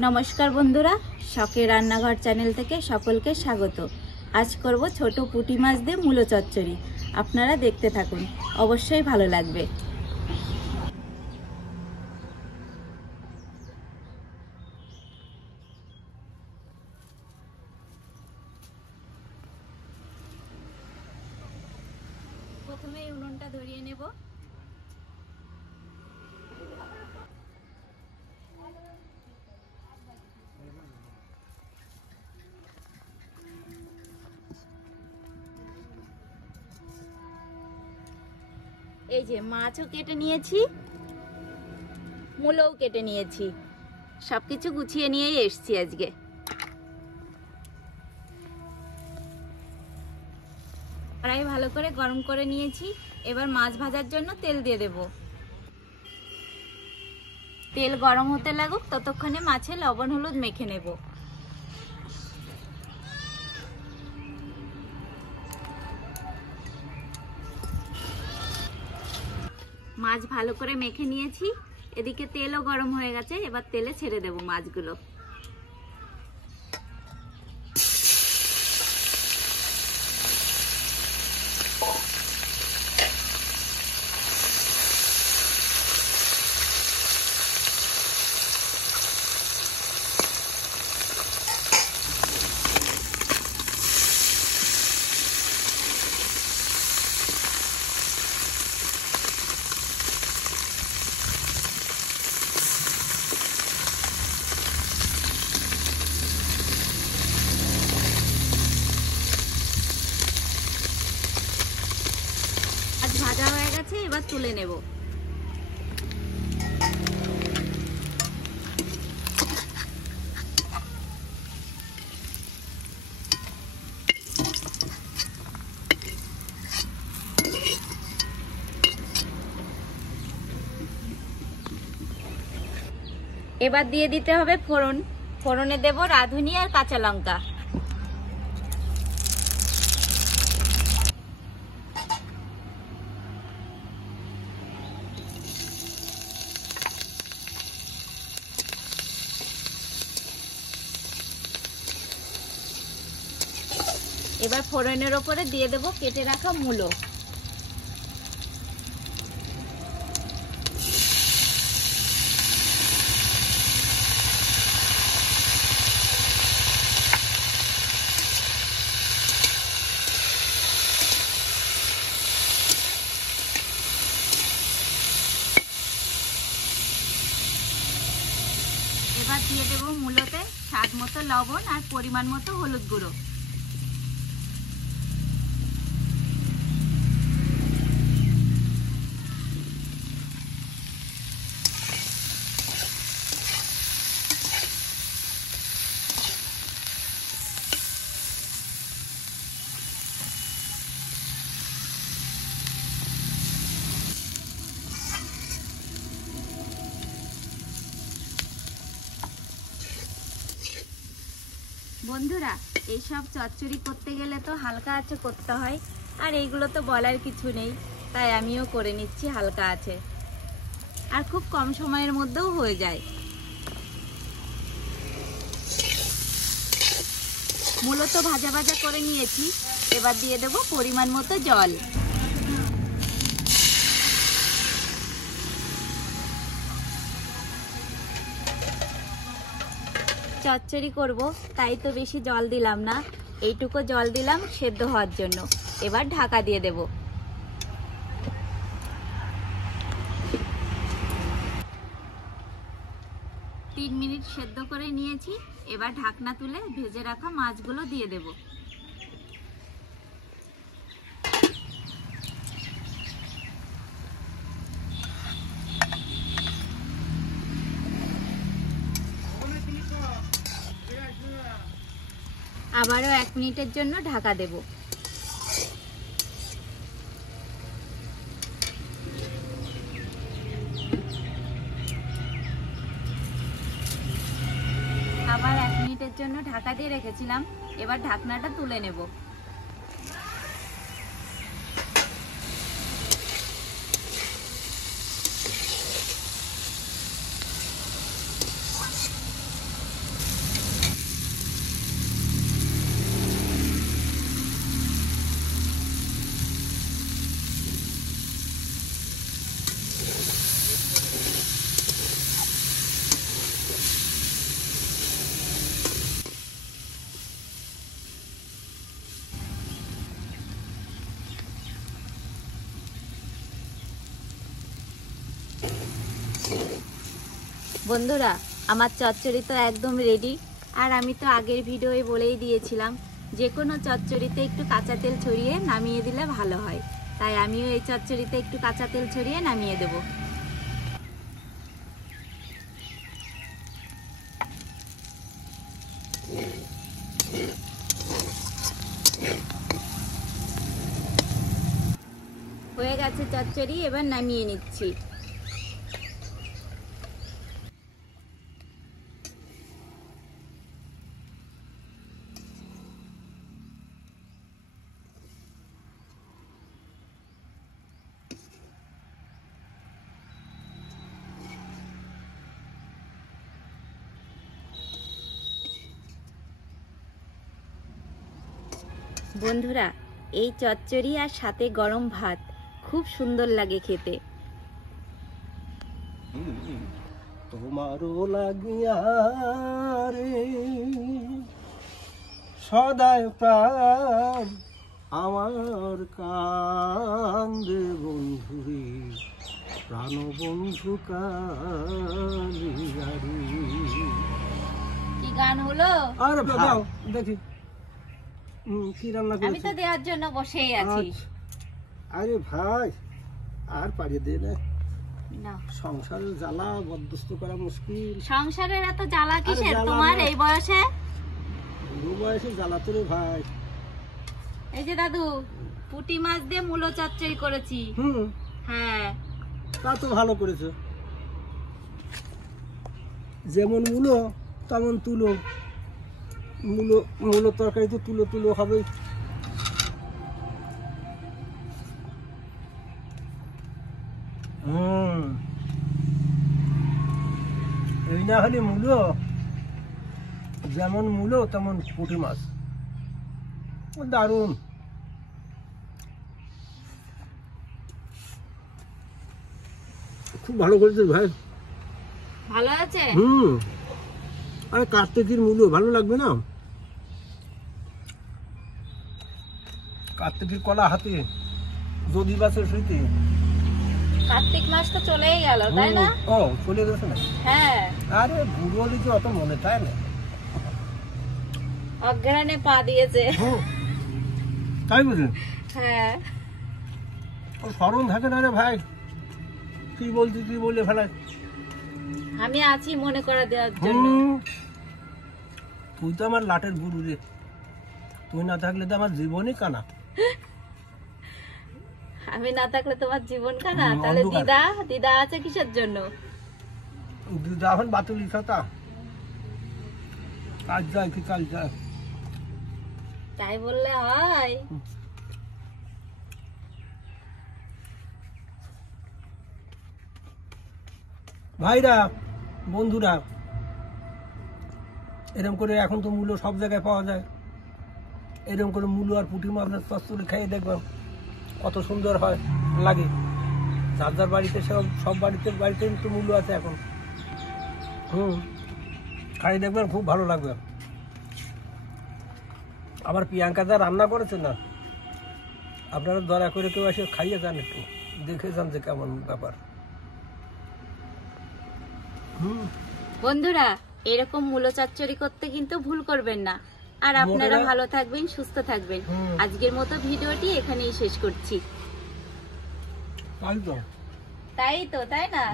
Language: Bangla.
नमस्कार बंधुरा शखेर रान्नाघर चैनल থেকে সকলকে স্বাগত। आज করব ছোট পুঁটি মাছ দিয়ে মূলো চচ্চড়ি। আপনারা দেখতে থাকুন, অবশ্যই ভালো লাগবে। প্রথমে উনুনটা ধরিয়ে নেব। এই যে মাছও কেটে নিয়েছি, মূলও কেটে নিয়েছি, সবকিছু গুছিয়ে নিয়েই এসেছি আজকে। কড়াই ভালো করে গরম করে নিয়েছি, এবার মাছ ভাজার জন্য তেল দিয়ে দেব। তেল গরম হতে লাগুক, ততক্ষণে মাছে লবণ হলুদ মেখে নেব। মাছ ভালো করে মেখে নিয়েছি, এদিকে তেলও গরম হয়ে গেছে। এবার তেলে ছেড়ে দেব মাছগুলো। ভাজা হয়ে গেছে, এবার তুলে নেব। এবার দিয়ে দিতে হবে ফোড়ন। ফোড়নে দেব রাঁধুনি আর কাঁচা লঙ্কা। এবার ফোড়নের ওপরে দিয়ে দেব কেটে রাখা মূলো। এবার দিয়ে দেব মূলোতে স্বাদ মতো লবণ আর পরিমাণ মতো হলুদ গুঁড়ো। বন্ধুরা, এইসব চচ্চড়ি করতে গেলে তো হালকা আঁচে করতে হয়, আর এইগুলো তো বলার কিছু নেই, তাই আমিও করে নিচ্ছি হালকা আঁচে, আর খুব কম সময়ের মধ্যেও হয়ে যায়। মূলত ভাজা ভাজা করে নিয়েছি, এবার দিয়ে দেব পরিমাণ মতো জল। চচ্চড়ি করব, তাই তো বেশি জল দিলাম না, এইটুকু জল দিলাম সেদ্ধ হওয়ার জন্য। এবার ঢাকা দিয়ে দেব। 3 মিনিট সেদ্ধ করে নিয়েছি, এবার ঢাকনা তুলে ভেজে রাখা মাছগুলো দিয়ে দেব। আবারও 1 মিনিটের জন্য ঢাকা দেব। আবার 1 মিনিটের জন্য ঢাকা দিয়ে রেখেছিলাম, এবার ঢাকনাটা তুলে নেব। বন্ধুরা, আমার চচ্চড়ি তো একদম রেডি। আর আমি তো আগের ভিডিওয়ে বলেই দিয়েছিলাম যে কোনো চচ্চড়িতে একটু কাঁচা তেল ছড়িয়ে নামিয়ে দিলে ভালো হয়, তাই আমিও এই চচ্চড়িতে একটু কাঁচা তেল ছড়িয়ে নামিয়ে দেব। হয়ে গেছে চচ্চড়ি, এবার নামিয়ে নিচ্ছি। বন্ধুরা, এই চচ্চড়ি আর সাথে গরম ভাত খুব সুন্দর লাগে খেতে। তোমারও লাগিয়া রে সদায় প্রাণ আমার কান্দে বন্ধুরে, প্রাণ বন্ধু কালিয়ারি। কি গান হলো? আরে দাও দেখি কি রান্না আমি তো দেওয়ার জন্য বসেই আছি। আরে ভাই আর পারিয়ে দে না, না সংসারের জ্বালা বরদাস্ত করা মুশকিল। সংসারের এত জ্বালা কিসের জ্বালা তোমার না। এই বয়সে? বুড়ো বয়সে জ্বালাতে রে ভাই। এই যে দাদু, পুঁটি মাছ দিয়ে মূলো চচ্চড়ি করেছি। হ্যাঁ, তা তো ভালো করেছো। যেমন মূলো তেমন তুলো, মূলো তরকারি তো তুলো তুলো হবে। এই না হলে মূলো, যেমন মূলো তেমন পুঁটি মাছ, দারুণ। খুব ভালো করেছিস ভাই। ভালো আছে। আরে কার্তিকের মূল্য ভালো লাগবে না? কার্তিকের কলা হাতে, যদি বাসের শুইতে। কার্তিক মাস তো চলেই গেল, তাই না? ও চলে গেছে না? হ্যাঁ। আরে বুড়ো লিখে অত মনে তাই না, অজ্ঞানে পা দিয়েছে। তাই বুঝলেন? হ্যাঁ। ও স্মরণ থাকে না রে ভাই, কি বলছি কি বলে ফেলায়। আমি আছি মনে করা দেওয়ার জন্য। তুই তো আমার লাটের গুরু রে, তুই না থাকলে তো আমার জীবনই কানা। আমি না থাকলে তোমার জীবন কানা? তাহলে দিদা দিদা আছে কিসের জন্য? দিদা এখন বাতুলি খাতা, কাজ যায় কি কাজ যায়। তাই বললে হয়? ভাইরা বন্ধুরা, এরকম করে এখন তো মূল্য সব জায়গায় পাওয়া যায়, এরকম করে মূল্য আর পুঁটি মাছ চচ্চড়ি খেয়ে দেখবেন কত সুন্দর হয় লাগে। যার যার বাড়িতে সব বাড়িতে কিন্তু মূল্য আছে এখন। খাই দেখবেন খুব ভালো লাগবে। আবার প্রিয়াঙ্কা যা রান্না করেছে না, আপনারা দয়া করে কেউ এসে খাইয়ে যান, একটু দেখে যান যে কেমন ব্যাপার। বন্ধুরা, এরকম মূলো চচ্চড়ি করতে কিন্তু ভুল করবেন না। আর আপনারা ভালো থাকবেন, সুস্থ থাকবেন। আজকের মতো ভিডিওটি এখানেই শেষ করছি। তাই তো, তাই না?